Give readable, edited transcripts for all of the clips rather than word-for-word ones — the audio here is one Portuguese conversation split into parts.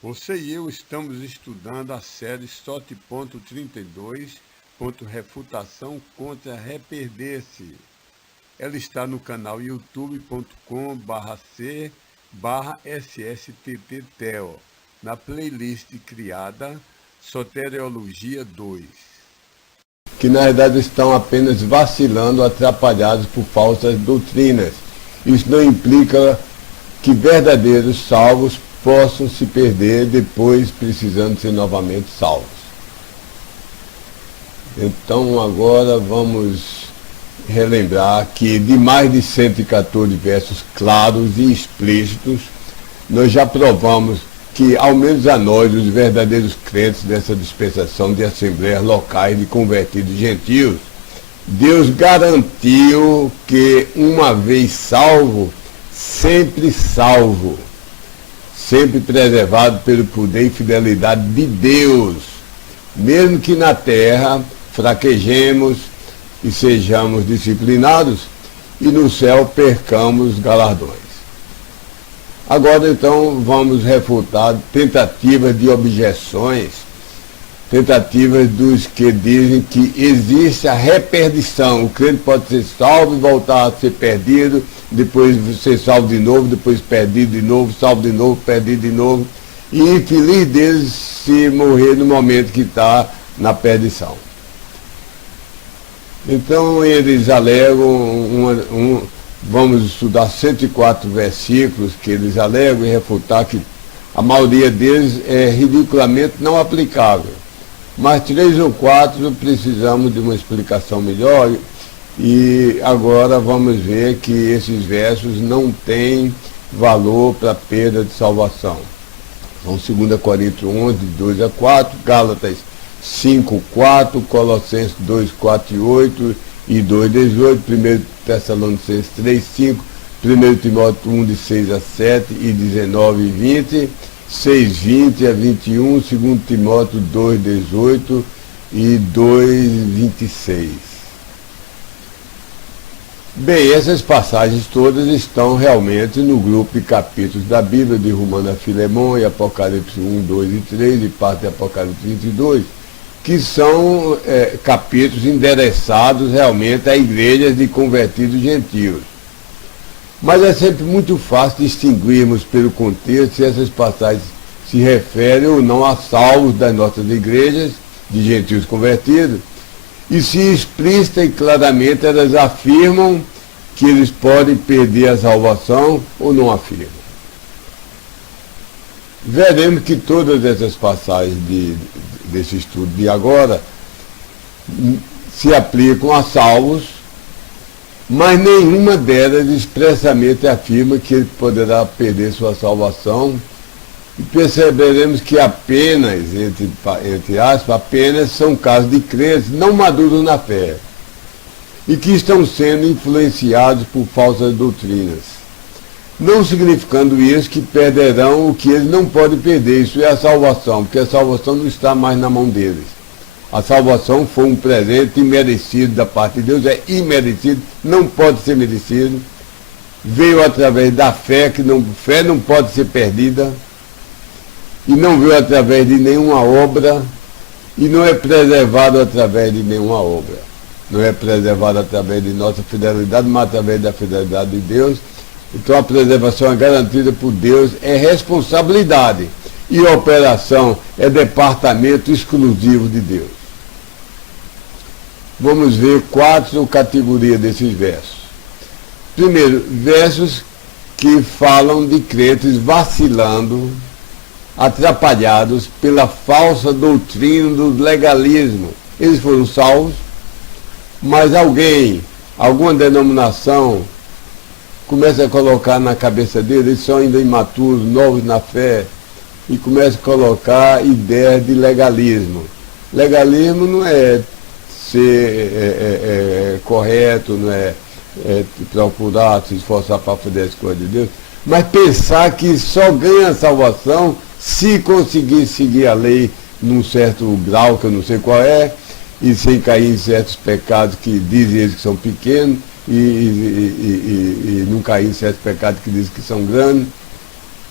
Você e eu estamos estudando a série SOT.32, Refutação contra Reperder-se. Ela está no canal youtube.com/c/ssttteo, na playlist criada Soteriologia 2. Que na verdade estão apenas vacilando, atrapalhados por falsas doutrinas. Isso não implica que verdadeiros salvos possam se perder depois precisando ser novamente salvos. Então agora vamos relembrar que de mais de 114 versos claros e explícitos, nós já provamos que, ao menos a nós, os verdadeiros crentes dessa dispensação de assembleias locais de convertidos gentios, Deus garantiu que, uma vez salvo, sempre preservado pelo poder e fidelidade de Deus, mesmo que na terra fraquejemos e sejamos disciplinados, e no céu percamos galardões. Agora então vamos refutar tentativas de objeções, tentativas dos que dizem que existe a reperdição. O crente pode ser salvo e voltar a ser perdido, depois ser salvo de novo, depois perdido de novo, salvo de novo, perdido de novo. E infeliz deles se morrer no momento que está na perdição. Então eles alegam, vamos estudar 104 versículos que eles alegam e refutar que a maioria deles é ridiculamente não aplicável. Mas 3 ou 4 precisamos de uma explicação melhor, e agora vamos ver que esses versos não têm valor para perda de salvação. São 2 Coríntios 11, 2 a 4, Gálatas 5, 4, Colossenses 2, 4 e 8 e 2, 18, 1 Tessalonicenses 3, 5, 1 Timóteo 1, de 6 a 7 e 19 e 20, 6, 20 a 21, 2 Timóteo 2, 18 e 2, 26. Bem, essas passagens todas estão realmente no grupo de capítulos da Bíblia, de Romano a Filemão e Apocalipse 1, 2 e 3 e parte de Apocalipse 22, que são capítulos endereçados realmente a igrejas de convertidos gentios. Mas é sempre muito fácil distinguirmos pelo contexto se essas passagens se referem ou não a salvos das nossas igrejas de gentios convertidos, e se explícita e claramente elas afirmam que eles podem perder a salvação ou não afirmam. Veremos que todas essas passagens desse estudo de agora se aplicam a salvos, mas nenhuma delas expressamente afirma que ele poderá perder sua salvação, e perceberemos que apenas, entre aspas, apenas são casos de crentes não maduros na fé, e que estão sendo influenciados por falsas doutrinas, não significando isso que perderão o que eles não podem perder, isso é a salvação, porque a salvação não está mais na mão deles. A salvação foi um presente imerecido da parte de Deus, é imerecido, não pode ser merecido, veio através da fé, fé não pode ser perdida, e não veio através de nenhuma obra, e não é preservado através de nenhuma obra. Não é preservado através de nossa fidelidade, mas através da fidelidade de Deus. Então a preservação é garantida por Deus, é responsabilidade, e a operação é departamento exclusivo de Deus. Vamos ver 4 categorias desses versos. Primeiro, versos que falam de crentes vacilando, atrapalhados pela falsa doutrina do legalismo. Eles foram salvos, mas alguma denominação, começa a colocar na cabeça deles, eles são ainda imaturos, novos na fé, e começa a colocar ideias de legalismo. Legalismo não é ser correto, não é procurar se esforçar para fazer as coisas de Deus, mas pensar que só ganha a salvação se conseguir seguir a lei num certo grau, que eu não sei qual é, e sem cair em certos pecados que dizem eles que são pequenos, e não cair em certos pecados que dizem que são grandes.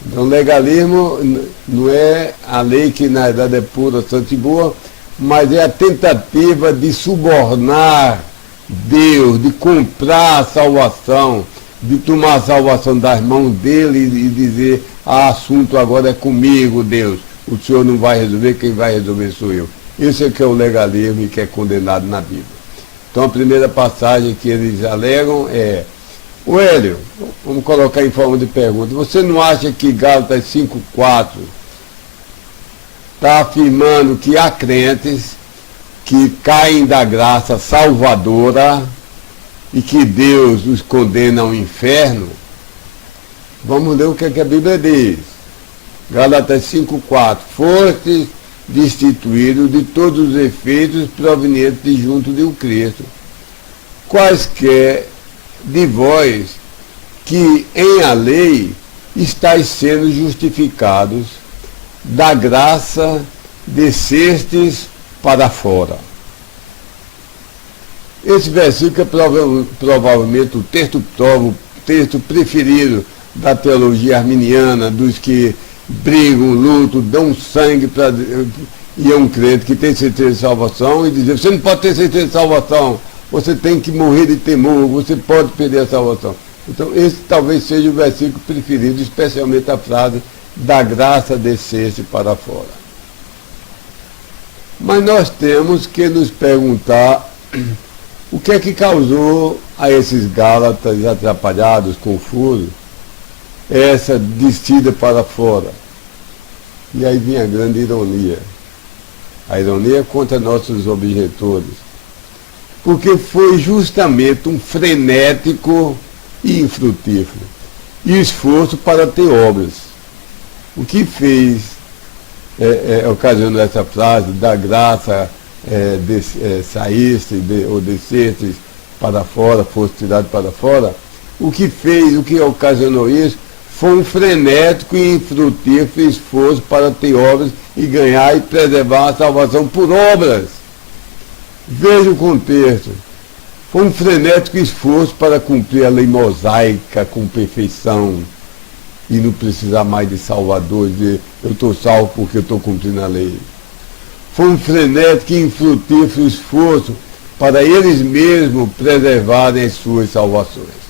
Então, legalismo não é a lei que na verdade é pura, santa e boa, mas é a tentativa de subornar Deus, de comprar a salvação, de tomar a salvação das mãos dele e dizer, assunto agora é comigo, Deus, o Senhor não vai resolver, quem vai resolver sou eu. Isso é que é o legalismo e que é condenado na Bíblia. Então a primeira passagem que eles alegam é: o Hélio, vamos colocar em forma de pergunta, você não acha que Gálatas 5,4 está afirmando que há crentes que caem da graça salvadora e que Deus os condena ao inferno? Vamos ler o que a Bíblia diz. Gálatas 5,4: Fostes destituídos de todos os efeitos provenientes de junto de um Cristo, quaisquer de vós que em a lei estáis sendo justificados, da graça descestes para fora. Esse versículo é provavelmente o texto preferido da teologia arminiana, dos que brigam, lutam, dão sangue para. E é um crente que tem certeza de salvação e dizer: você não pode ter certeza de salvação, você tem que morrer de temor, você pode perder a salvação. Então, esse talvez seja o versículo preferido, especialmente a frase: da graça descesse para fora. Mas nós temos que nos perguntar o que é que causou a esses Gálatas atrapalhados, confusos, essa descida para fora. E aí vinha a grande ironia. A ironia contra nossos objetores. Porque foi justamente um frenético e infrutífero esforço para ter obras. O que fez, ocasionou essa frase, da graça saíste ou desceste para fora, fosse tirado para fora, o que ocasionou isso foi um frenético e infrutífero esforço para ter obras e ganhar e preservar a salvação por obras. Veja o contexto. Foi um frenético esforço para cumprir a lei mosaica com perfeição e não precisar mais de salvador, dizer eu estou salvo porque eu estou cumprindo a lei. Foi um frenético e infrutífero esforço para eles mesmos preservarem as suas salvações.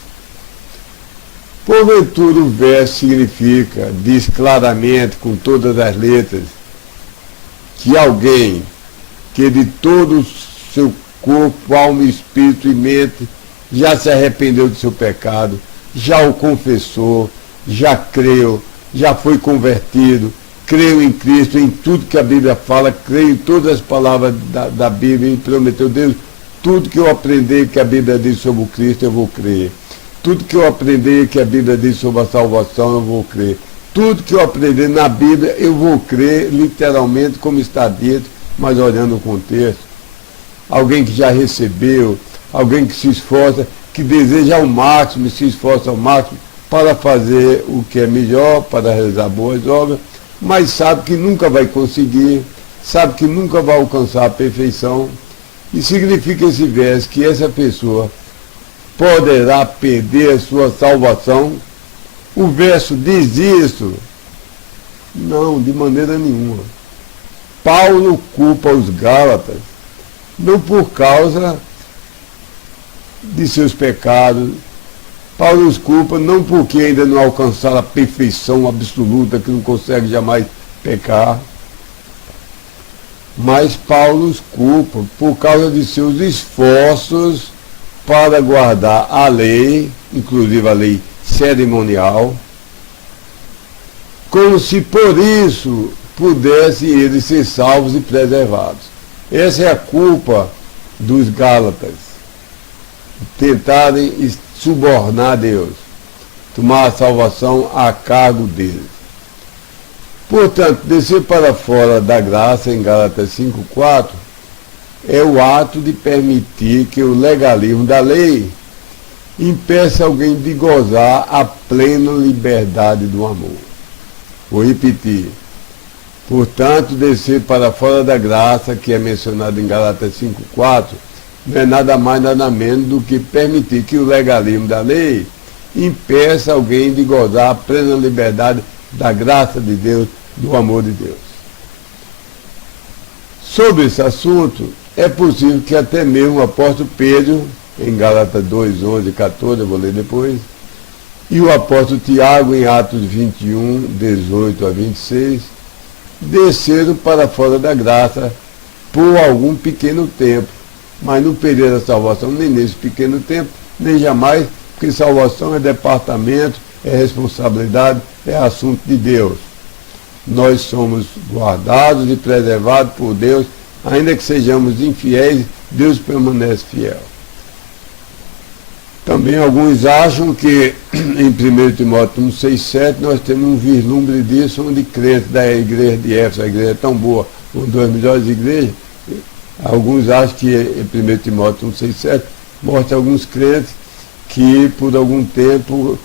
Porventura o verso significa, diz claramente, com todas as letras, que alguém que de todo o seu corpo, alma, espírito e mente já se arrependeu do seu pecado, já o confessou, já creu, já foi convertido, creu em Cristo, em tudo que a Bíblia fala, creu em todas as palavras da Bíblia e prometeu: Deus, tudo que eu aprender que a Bíblia diz sobre o Cristo, eu vou crer. Tudo que eu aprender que a Bíblia diz sobre a salvação, eu vou crer. Tudo que eu aprender na Bíblia, eu vou crer, literalmente, como está dito, mas olhando o contexto. Alguém que já recebeu, alguém que se esforça, que deseja ao máximo, se esforça ao máximo para fazer o que é melhor, para realizar boas obras, mas sabe que nunca vai conseguir, sabe que nunca vai alcançar a perfeição. E significa esse verso que essa pessoa poderá perder a sua salvação? O verso diz isso? Não, de maneira nenhuma. Paulo culpa os Gálatas não por causa de seus pecados. Paulo os culpa não porque ainda não alcançaram a perfeição absoluta, que não consegue jamais pecar. Mas Paulo os culpa por causa de seus esforços para guardar a lei, inclusive a lei cerimonial, como se por isso pudessem eles ser salvos e preservados. Essa é a culpa dos Gálatas, tentarem subornar Deus, tomar a salvação a cargo deles. Portanto, descer para fora da graça, em Gálatas 5,4, é o ato de permitir que o legalismo da lei impeça alguém de gozar a plena liberdade do amor. Vou repetir. Portanto, descer para fora da graça, que é mencionado em Gálatas 5,4, não é nada mais nada menos do que permitir que o legalismo da lei impeça alguém de gozar a plena liberdade da graça de Deus, do amor de Deus. Sobre esse assunto, é possível que até mesmo o apóstolo Pedro, em Gálatas 2, 11 e 14, eu vou ler depois, e o apóstolo Tiago, em Atos 21, 18 a 26, desceram para fora da graça por algum pequeno tempo, mas não perderam a salvação nem nesse pequeno tempo, nem jamais, porque salvação é departamento, é responsabilidade, é assunto de Deus. Nós somos guardados e preservados por Deus, ainda que sejamos infiéis, Deus permanece fiel. Também alguns acham que em 1 Timóteo 1, 6, 7 nós temos um vislumbre disso, onde crentes da igreja de Éfeso, a igreja é tão boa, uma das melhores igrejas. Alguns acham que em 1 Timóteo 1, 6, 7 mostra alguns crentes que por algum tempo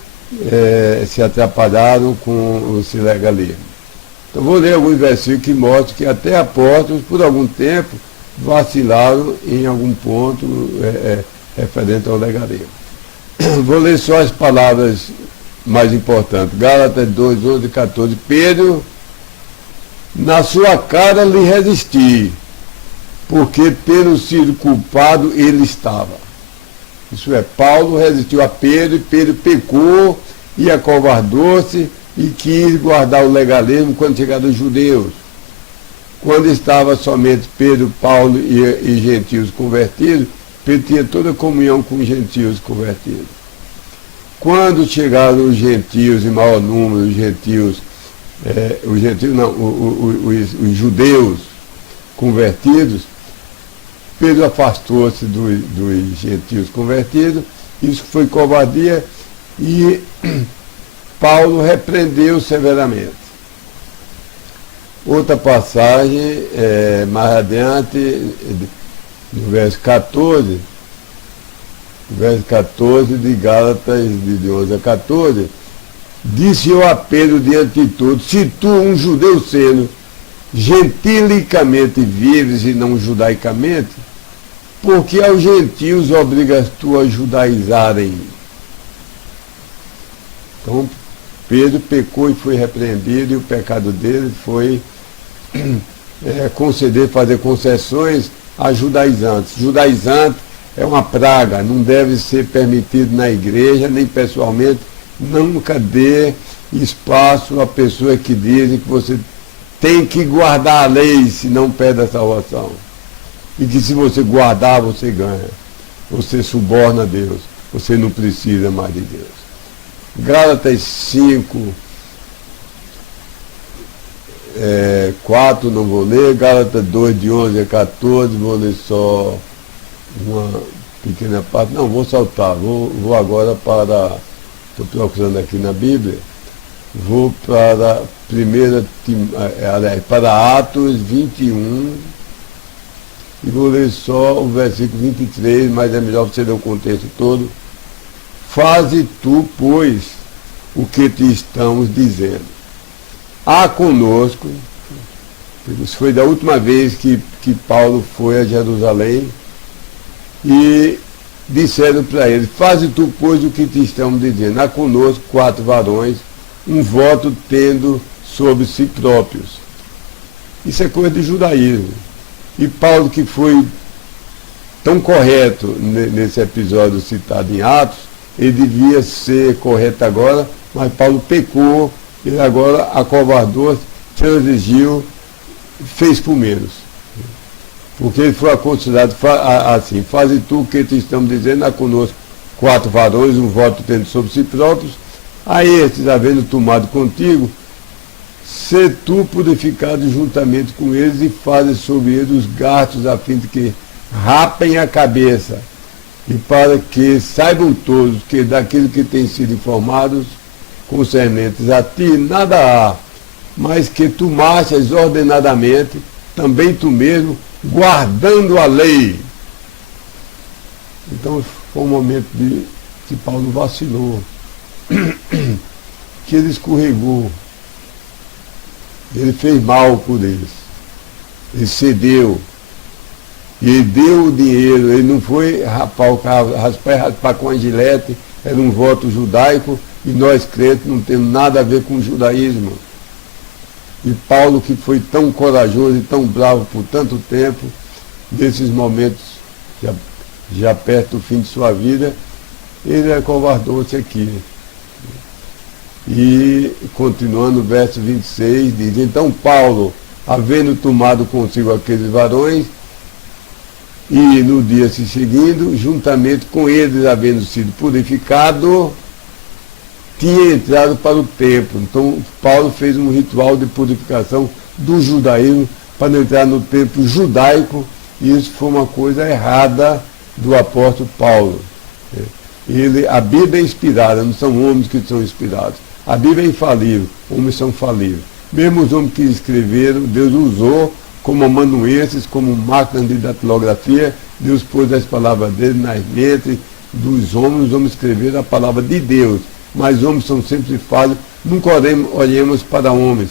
se atrapalharam com esse legalismo. Então vou ler alguns versículos que mostram que até apóstolos, por algum tempo, vacilaram em algum ponto referente ao legalismo. Vou ler só as palavras mais importantes. Gálatas 2, 11 e 14. Pedro, na sua cara lhe resisti, porque tendo sido culpado ele estava. Isso é, Paulo resistiu a Pedro, e Pedro pecou e acovardou-se e quis guardar o legalismo quando chegaram os judeus. Quando estava somente Pedro, Paulo e gentios convertidos, Pedro tinha toda a comunhão com os gentios convertidos. Quando chegaram os gentios em maior número, os judeus convertidos, Pedro afastou-se dos gentios convertidos, isso foi covardia e Paulo repreendeu severamente. Outra passagem, mais adiante, no verso 14 de Gálatas, de 11 a 14, disse eu a Pedro diante de todos, se tu, um judeu sendo, gentilicamente vives e não judaicamente, porque aos gentios obrigas tu a judaizarem. Então, Pedro pecou e foi repreendido, e o pecado dele foi fazer concessões a judaizantes. Judaizante é uma praga, não deve ser permitido na igreja, nem pessoalmente, nunca dê espaço a pessoas que dizem que você tem que guardar a lei, senão perde a salvação. E que se você guardar, você ganha. Você suborna a Deus, você não precisa mais de Deus. Gálatas 5, 4 não vou ler, Gálatas 2, de 11 a 14, vou ler só uma pequena parte, não, vou saltar, vou agora para, estou procurando aqui na Bíblia, vou para para Atos 21, e vou ler só o versículo 23, mas é melhor você ler o contexto todo. Faze tu, pois, o que te estamos dizendo. Há conosco, isso foi da última vez que Paulo foi a Jerusalém, e disseram para ele, faze tu, pois, o que te estamos dizendo. Há conosco 4 varões, um voto tendo sobre si próprios. Isso é coisa de judaísmo. E Paulo, que foi tão correto nesse episódio citado em Atos, ele devia ser correto agora, mas Paulo pecou, ele agora acovardou-se, transigiu, fez por menos. Porque ele foi aconselhado assim, faze tu o que te estamos dizendo, há conosco 4 varões, um voto tendo sobre si próprios, a estes, havendo tomado contigo, sê tu purificado juntamente com eles e fazes sobre eles os gastos a fim de que rapem a cabeça e para que saibam todos que daquilo que têm sido informados concernentes a ti nada há, mas que tu marchas ordenadamente, também tu mesmo, guardando a lei. Então foi um momento que Paulo vacilou, que ele escorregou. Ele fez mal por eles. Ele cedeu. E ele deu o dinheiro. Ele não foi raspar com a gilete. Era um voto judaico. E nós crentes não temos nada a ver com o judaísmo. E Paulo, que foi tão corajoso e tão bravo por tanto tempo, nesses momentos, já perto do fim de sua vida, ele acovardou-se aqui. E, continuando o verso 26, diz: então Paulo, havendo tomado consigo aqueles varões, e no dia se seguindo, juntamente com eles, havendo sido purificado, tinha entrado para o templo. Então Paulo fez um ritual de purificação do judaísmo para entrar no templo judaico, e isso foi uma coisa errada do apóstolo Paulo. A Bíblia é inspirada, não são homens que são inspirados. A Bíblia é infalível, homens são falíveis. Mesmo os homens que escreveram, Deus usou como amanuenses, como máquinas de datilografia. Deus pôs as palavras dele nas mentes dos homens, os homens escreveram a palavra de Deus. Mas homens são sempre falhos, nunca olhemos para homens,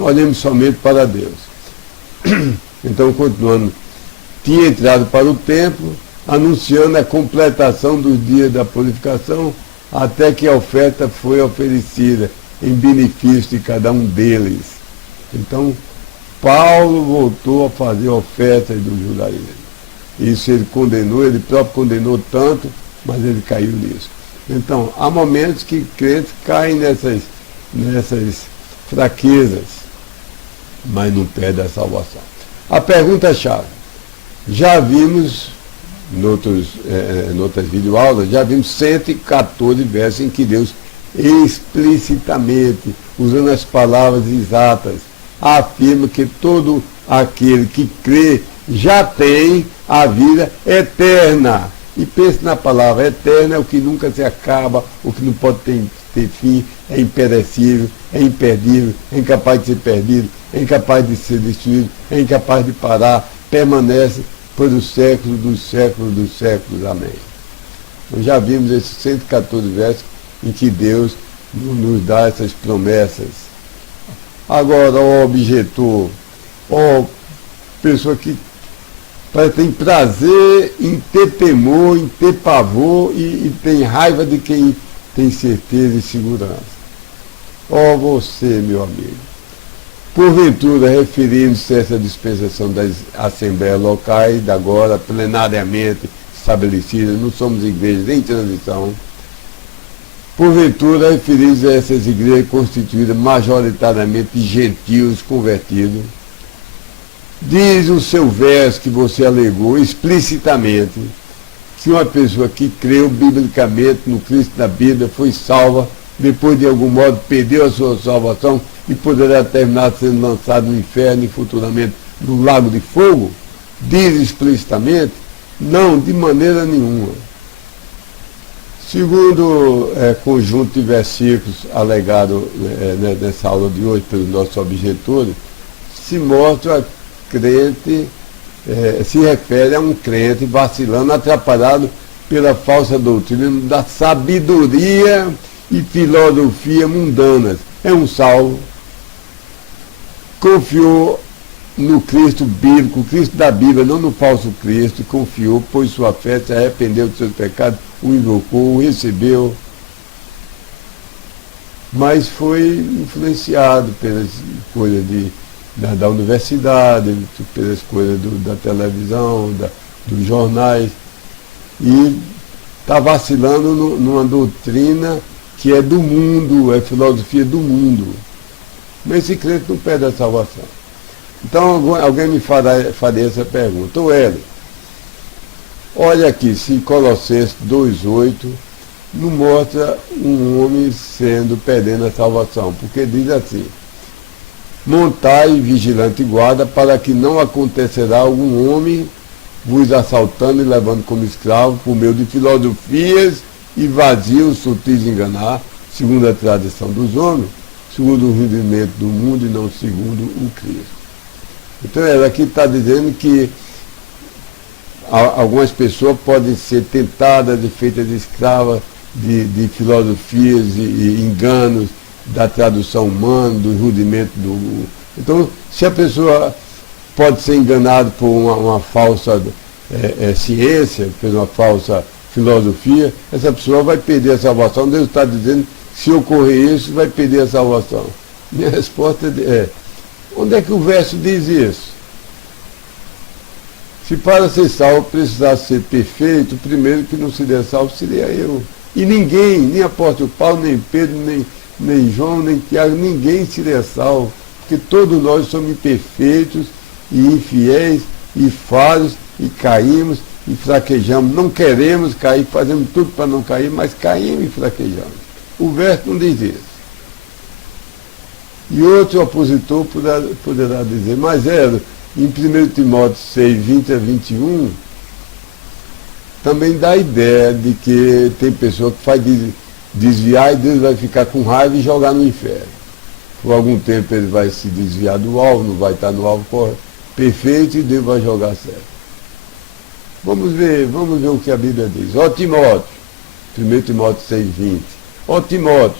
olhemos somente para Deus. Então, continuando, tinha entrado para o templo, anunciando a completação dos dias da purificação, até que a oferta foi oferecida em benefício de cada um deles. Então, Paulo voltou a fazer ofertas do judaísmo. Isso ele condenou, ele próprio condenou tanto, mas ele caiu nisso. Então, há momentos que crentes caem nessas fraquezas, mas não perdem a salvação. A pergunta-chave: já vimos, em outras videoaulas, já vimos 114 versos em que Deus explicitamente, usando as palavras exatas, afirma que todo aquele que crê já tem a vida eterna. E pense na palavra eterna, é o que nunca se acaba, o que não pode ter fim, é imperecível, é imperdível, é incapaz de ser perdido, é incapaz de ser destruído, é incapaz de parar, permanece por os séculos dos séculos dos séculos. Amém. Então já vimos esses 114 versos em que Deus nos dá essas promessas. Agora, ó objetor, ó pessoa que tem prazer em ter temor, em ter pavor e tem raiva de quem tem certeza e segurança. Ó você, meu amigo, porventura, referindo-se a essa dispensação das assembleias locais, agora plenariamente estabelecidas, não somos igrejas em transição, porventura, referindo-se a essas igrejas constituídas majoritariamente de gentios convertidos, diz o seu verso que você alegou explicitamente que uma pessoa que creu biblicamente no Cristo da Bíblia foi salva, depois de algum modo perdeu a sua salvação e poderá terminar sendo lançado no inferno e futuramente no lago de fogo? Diz explicitamente? Não, de maneira nenhuma. Segundo conjunto de versículos alegado nessa aula de hoje pelos nossos objetores, se mostra crente, se refere a um crente vacilando, atrapalhado pela falsa doutrina da sabedoria e filosofia mundanas. É um salvo, confiou no Cristo bíblico, o Cristo da Bíblia, não no falso Cristo, confiou, pôs sua fé, se arrependeu dos seus pecados, o invocou, o recebeu, mas foi influenciado pelas coisas da universidade, pelas coisas da televisão, dos jornais, e está vacilando numa doutrina que é do mundo, é filosofia do mundo. Mas esse crente não perde a salvação. Então alguém me faria essa pergunta: ô Hélio, olha aqui, se Colossenses 2,8 não mostra um homem perdendo a salvação, porque diz assim: montai vigilante guarda, para que não acontecerá algum homem vos assaltando e levando como escravo, por meio de filosofias e vazios sutis de enganar, segundo a tradição dos homens, segundo o rudimento do mundo e não segundo o Cristo. Então ela aqui está dizendo que algumas pessoas podem ser tentadas e feitas escravas de filosofias e enganos da tradução humana, do rudimento do... Então, se a pessoa pode ser enganada por uma falsa ciência, por uma falsa filosofia, essa pessoa vai perder a salvação. Deus está dizendo, se ocorrer isso, vai perder a salvação? Minha resposta é, onde é que o verso diz isso? Se para ser salvo precisasse ser perfeito, o primeiro que não seria salvo seria eu. E ninguém, nem apóstolo Paulo, nem Pedro, nem João, nem Tiago, ninguém seria salvo, porque todos nós somos imperfeitos e infiéis e falhos e caímos e fraquejamos. Não queremos cair, fazemos tudo para não cair, mas caímos e fraquejamos. O verso não diz isso. E outro opositor poderá dizer, mas em 1 Timóteo 6, 20 a 21, também dá a ideia de que tem pessoa que faz desviar e Deus vai ficar com raiva e jogar no inferno. Por algum tempo ele vai se desviar do alvo, não vai estar no alvo perfeito e Deus vai jogar certo. Vamos ver o que a Bíblia diz. Ó Timóteo, 1 Timóteo 6, 20. Ó Timóteo,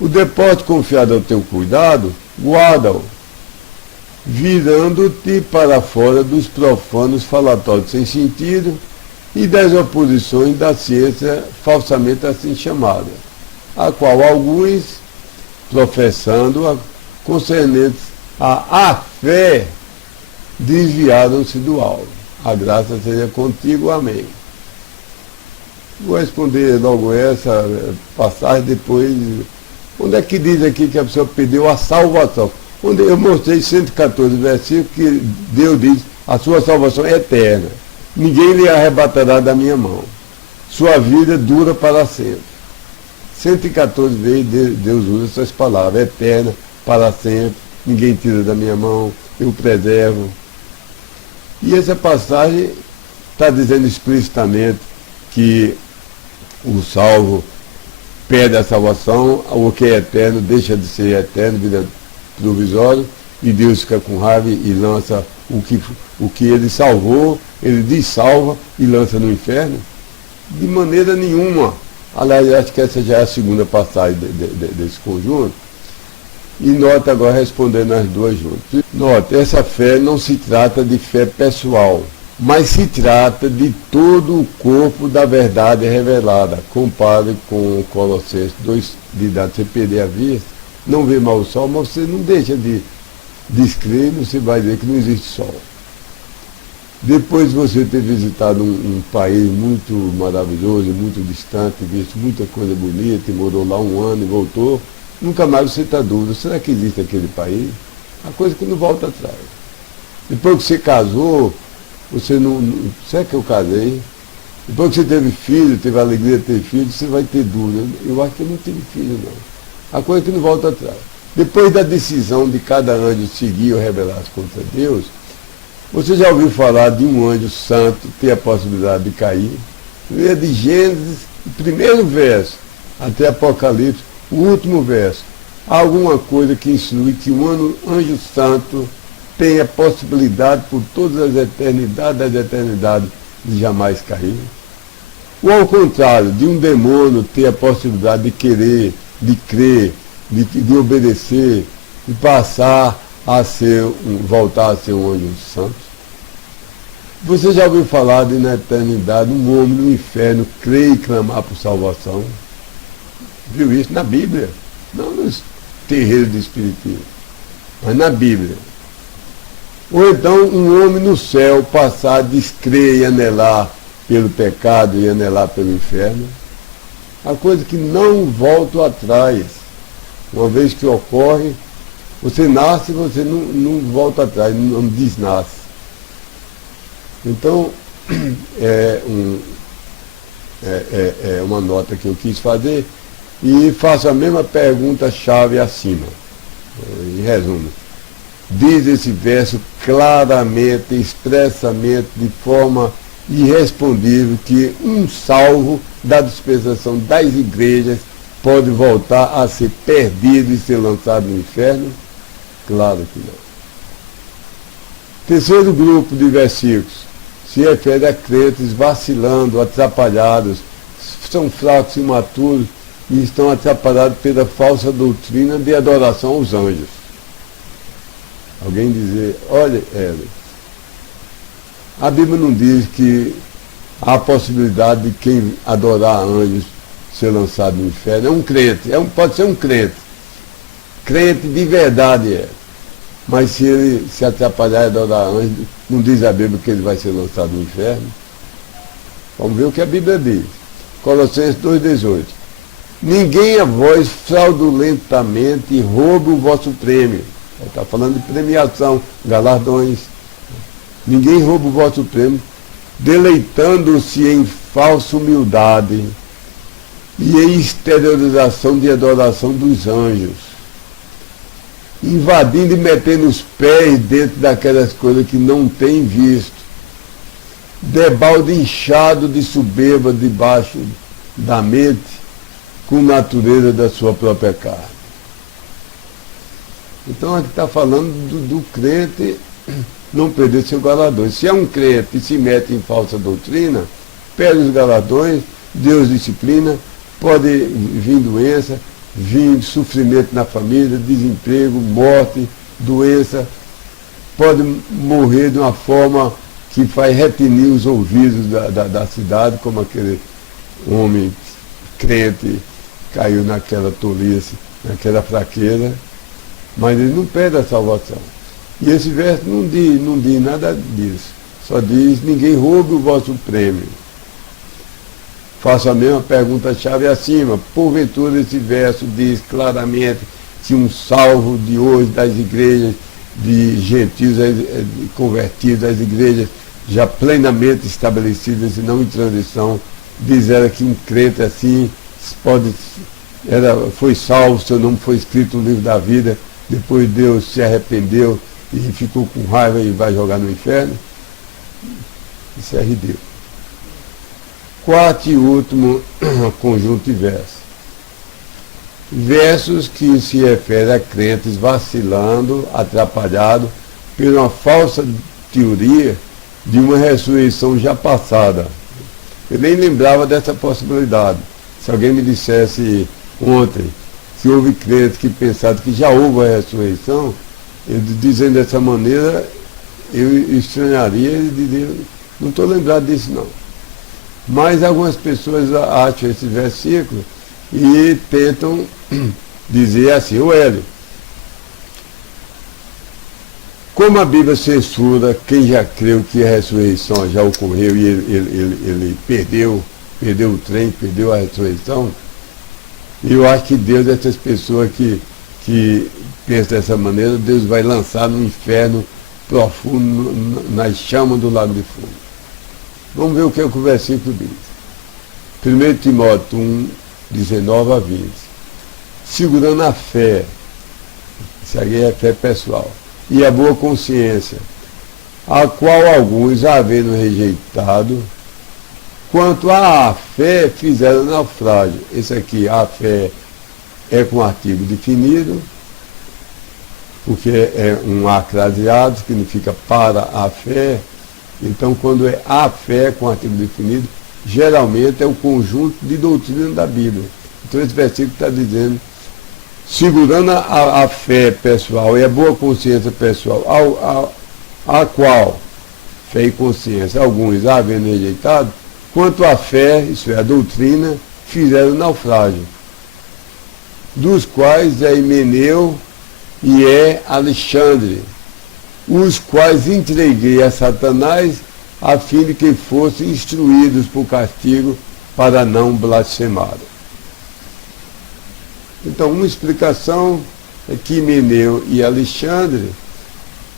o depósito confiado ao teu cuidado, guarda-o, virando-te para fora dos profanos falatórios sem sentido e das oposições da ciência falsamente assim chamada, a qual alguns, professando-a, concernentes à fé, desviaram-se do alvo. A graça seja contigo, amém. Vou responder logo essa passagem depois. Onde é que diz aqui que a pessoa perdeu a salvação? Onde eu mostrei 114 versículos que Deus diz, a sua salvação é eterna. Ninguém lhe arrebatará da minha mão. Sua vida dura para sempre. 114 vezes Deus usa essas palavras, eterna, para sempre, ninguém tira da minha mão, eu preservo. E essa passagem está dizendo explicitamente que o salvo perde a salvação, o que é eterno deixa de ser eterno, vida provisória, e Deus fica com raiva e lança o que ele salvou, ele dessalva e lança no inferno? De maneira nenhuma. Aliás, acho que essa já é a segunda passagem desse conjunto. E nota agora respondendo as duas juntas. Nota, essa fé não se trata de fé pessoal, mas se trata de todo o corpo da verdade revelada. Compare com Colossenses 2, de idade, você perder a vista, não vê mal o sol, mas você não deixa de descrer, você vai ver que não existe sol. Depois de você ter visitado um país muito maravilhoso, muito distante, visto muita coisa bonita, e morou lá um ano e voltou, nunca mais você está dúvida, será que existe aquele país? A coisa que não volta atrás. Depois que você casou, você não. Será que eu casei? Depois que você teve filho, teve a alegria de ter filho, você vai ter dúvida. Eu acho que eu não tive filho, não. A coisa que não volta atrás. Depois da decisão de cada anjo seguir ou rebelar-se contra Deus, você já ouviu falar de um anjo santo ter a possibilidade de cair? Leia de Gênesis, o primeiro verso, até Apocalipse, o último verso. Há alguma coisa que insinue que um anjo santo tem a possibilidade por todas as eternidades das eternidades de jamais cair? Ou ao contrário, de um demônio ter a possibilidade de querer, de crer, de obedecer, de passar a ser, voltar a ser um anjo santo? Você já ouviu falar de na eternidade um homem no inferno crer e clamar por salvação? Viu isso na Bíblia? Não nos terreiros de espiritismo, mas na Bíblia. Ou então um homem no céu passar a descrer e anelar pelo pecado e anelar pelo inferno. A coisa que não volta atrás. Uma vez que ocorre, você nasce, você não volta atrás, não desnasce. Então, é uma nota que eu quis fazer e faço a mesma pergunta-chave acima. Em resumo, diz esse verso claramente, expressamente, de forma irrespondível, que um salvo da dispensação das igrejas pode voltar a ser perdido e ser lançado no inferno? Claro que não. Terceiro grupo de versículos se refere a crentes vacilando, atrapalhados, são fracos, imaturos e estão atrapalhados pela falsa doutrina de adoração aos anjos. Alguém dizer, olha, a Bíblia não diz que há a possibilidade de quem adorar anjos ser lançado no inferno. É um crente, pode ser um crente. Crente de verdade é. Mas se ele se atrapalhar e adorar anjo, não diz a Bíblia que ele vai ser lançado no inferno? Vamos ver o que a Bíblia diz. Colossenses 2,18. Ninguém a vós fraudulentamente roube o vosso prêmio. Ele está falando de premiação, galardões. Ninguém rouba o vosso prêmio, deleitando-se em falsa humildade e em exteriorização de adoração dos anjos, invadindo e metendo os pés dentro daquelas coisas que não tem visto, debalde inchado de soberba debaixo da mente, com natureza da sua própria carne. Então aqui está falando do crente não perder seu galardão. Se é um crente que se mete em falsa doutrina, perde os galardões, Deus disciplina, pode vir doença, vir sofrimento na família, desemprego, morte, doença, pode morrer de uma forma que faz retinir os ouvidos da cidade, como aquele homem crente caiu naquela tolice, naquela fraqueza, mas ele não perde a salvação. E esse verso não diz nada disso. Só diz, ninguém roube o vosso prêmio. Faço a mesma pergunta-chave acima. Porventura esse verso diz claramente que um salvo de hoje das igrejas, de gentios convertidos, das igrejas já plenamente estabelecidas e não em transição, diz ela que um crente assim foi salvo, seu nome foi escrito no livro da vida, depois Deus se arrependeu e ficou com raiva e vai jogar no inferno? Isso é ridículo. Quarto e último conjunto de versos. Versos que se referem a crentes vacilando, atrapalhados por uma falsa teoria de uma ressurreição já passada. Eu nem lembrava dessa possibilidade. Se alguém me dissesse ontem que houve crentes que pensaram que já houve a ressurreição, eu dizendo dessa maneira, eu estranharia e diria, não estou lembrado disso não. Mas algumas pessoas acham esse versículo e tentam dizer assim, o Hélio, como a Bíblia censura quem já creu que a ressurreição já ocorreu e ele perdeu o trem, perdeu a ressurreição, eu acho que Deus, essas pessoas que pensam dessa maneira, Deus vai lançar no inferno profundo, nas chamas do lago de fogo. Vamos ver o que o versículo diz. 1 Timóteo 1, 19 a 20. Segurando a fé, isso aqui é fé pessoal, e a boa consciência, a qual alguns, havendo rejeitado, quanto à fé, fizeram naufrágio. Esse aqui, a fé, é com artigo definido, porque é um acraseado, significa para a fé. Então, quando é a fé com artigo definido, geralmente é o conjunto de doutrina da Bíblia. Então, esse versículo está dizendo, segurando a fé pessoal e a boa consciência pessoal, a qual, fé e consciência, alguns havendo rejeitado, quanto à fé, isso é, a doutrina, fizeram naufrágio, dos quais é Himeneu e é Alexandre, os quais entreguei a Satanás, a fim de que fossem instruídos por castigo para não blasfemarem. Então, uma explicação é que Himeneu e Alexandre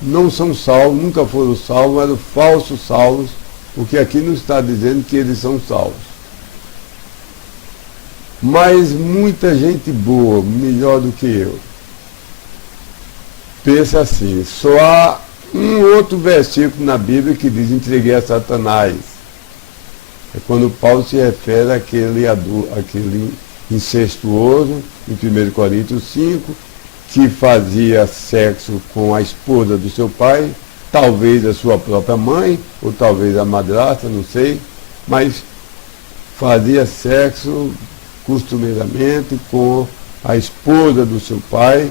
não são salvos, nunca foram salvos, eram falsos salvos, porque aqui não está dizendo que eles são salvos. Mas muita gente boa, melhor do que eu, pensa assim, só há um outro versículo na Bíblia que diz, entreguei a Satanás. É quando Paulo se refere àquele incestuoso, em 1 Coríntios 5, que fazia sexo com a esposa do seu pai, talvez a sua própria mãe, ou talvez a madrasta, não sei, mas fazia sexo costumeiramente com a esposa do seu pai,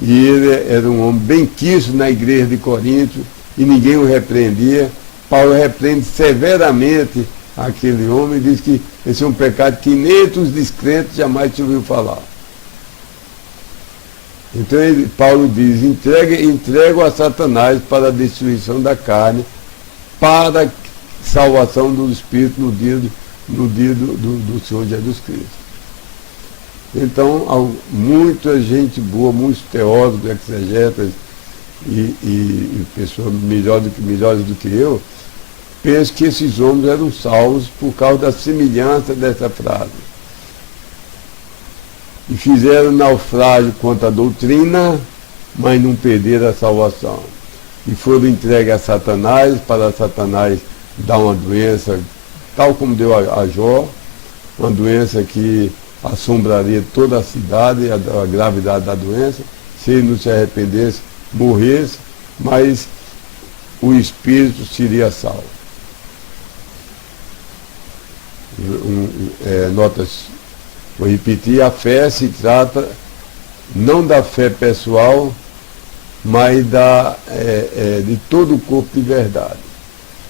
e ele era um homem bem quisto na igreja de Corinto, e ninguém o repreendia. Paulo repreende severamente aquele homem e diz que esse é um pecado que nem entre os descrentes jamais se ouviu falar. Então Paulo diz, entrego a Satanás para a destruição da carne, para a salvação do Espírito no dia do Senhor Jesus Cristo. Então, muita gente boa, muitos teólogos, exegetas e pessoas melhores do que eu, pensam que esses homens eram salvos por causa da semelhança dessa frase. E fizeram naufrágio contra a doutrina, mas não perderam a salvação. E foram entregues a Satanás, para Satanás dar uma doença, tal como deu a Jó, uma doença que assombraria toda a cidade, a gravidade da doença, se ele não se arrependesse, morresse, mas o espírito seria salvo. Notas. Vou repetir, a fé se trata não da fé pessoal, mas de todo o corpo de verdade,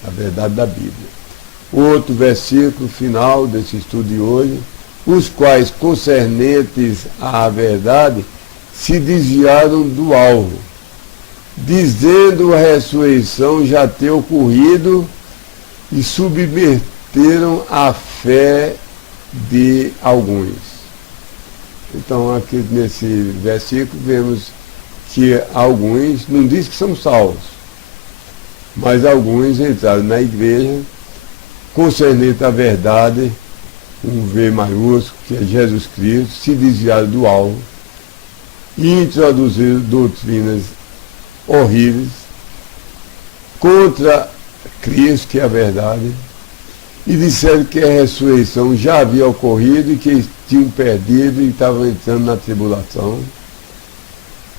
a verdade da Bíblia. Outro versículo final desse estudo de hoje, os quais concernentes à verdade se desviaram do alvo, dizendo a ressurreição já ter ocorrido e submeteram a fé de alguns. Então, aqui nesse versículo, vemos que alguns, não diz que são salvos, mas alguns entraram na igreja, concernente à verdade, um V maiúsculo, que é Jesus Cristo, se desviaram do alvo e introduziram doutrinas horríveis contra Cristo, que é a verdade, e disseram que a ressurreição já havia ocorrido e que eles tinham perdido e estavam entrando na tribulação.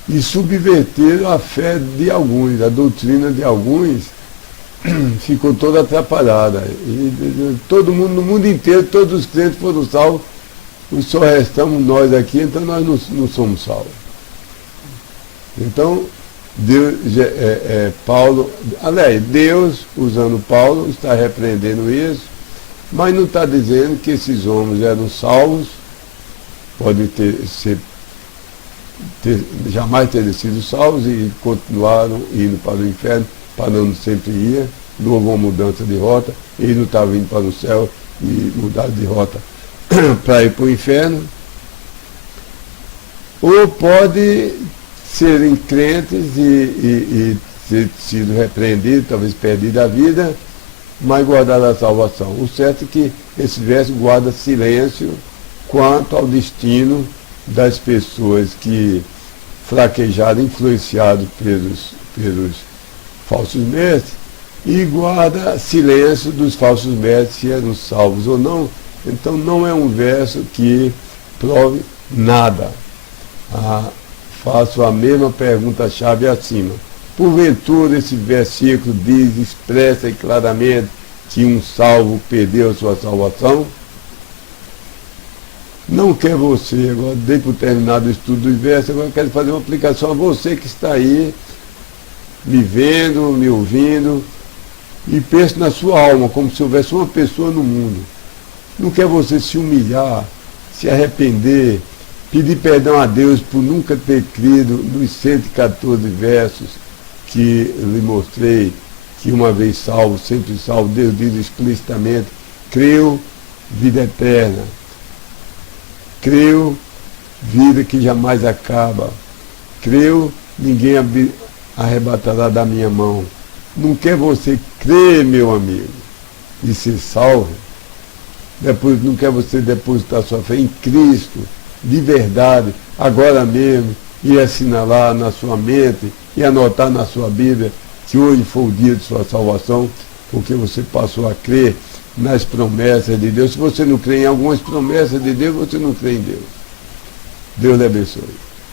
E subverteram a fé de alguns, a doutrina de alguns ficou toda atrapalhada. E todo mundo, no mundo inteiro, todos os crentes foram salvos, só restamos nós aqui, então nós não somos salvos. Então, Deus, usando Paulo, está repreendendo isso, mas não está dizendo que esses homens eram salvos, podem jamais terem sido salvos e continuaram indo para o inferno, para onde sempre ia, não houve uma mudança de rota, eles não estavam indo para o céu e mudaram de rota para ir para o inferno. Ou pode serem crentes e ter sido repreendidos, talvez perdido a vida, mas guardar a salvação. O certo é que esse verso guarda silêncio quanto ao destino das pessoas que fraquejaram, influenciados pelos falsos mestres, e guarda silêncio dos falsos mestres se eram salvos ou não. Então não é um verso que prove nada. Faço a mesma pergunta-chave acima. Porventura esse versículo diz, expressa e claramente que um salvo perdeu a sua salvação? Não quer você, agora dei por terminado o estudo do verso, agora quero fazer uma aplicação a você que está aí, me vendo, me ouvindo, e pense na sua alma, como se houvesse uma pessoa no mundo. Não quer você se humilhar, se arrepender, pedir perdão a Deus por nunca ter crido nos 114 versos que lhe mostrei, que uma vez salvo, sempre salvo. Deus diz explicitamente, creu, vida eterna. Creu, vida que jamais acaba. Creu, ninguém arrebatará da minha mão. Não quer você crer, meu amigo, e ser salvo? Depois, não quer você depositar sua fé em Cristo, de verdade, agora mesmo, e assinalar na sua mente, e anotar na sua Bíblia, que hoje foi o dia de sua salvação, porque você passou a crer nas promessas de Deus. Se você não crê em algumas promessas de Deus, você não crê em Deus. Deus lhe abençoe.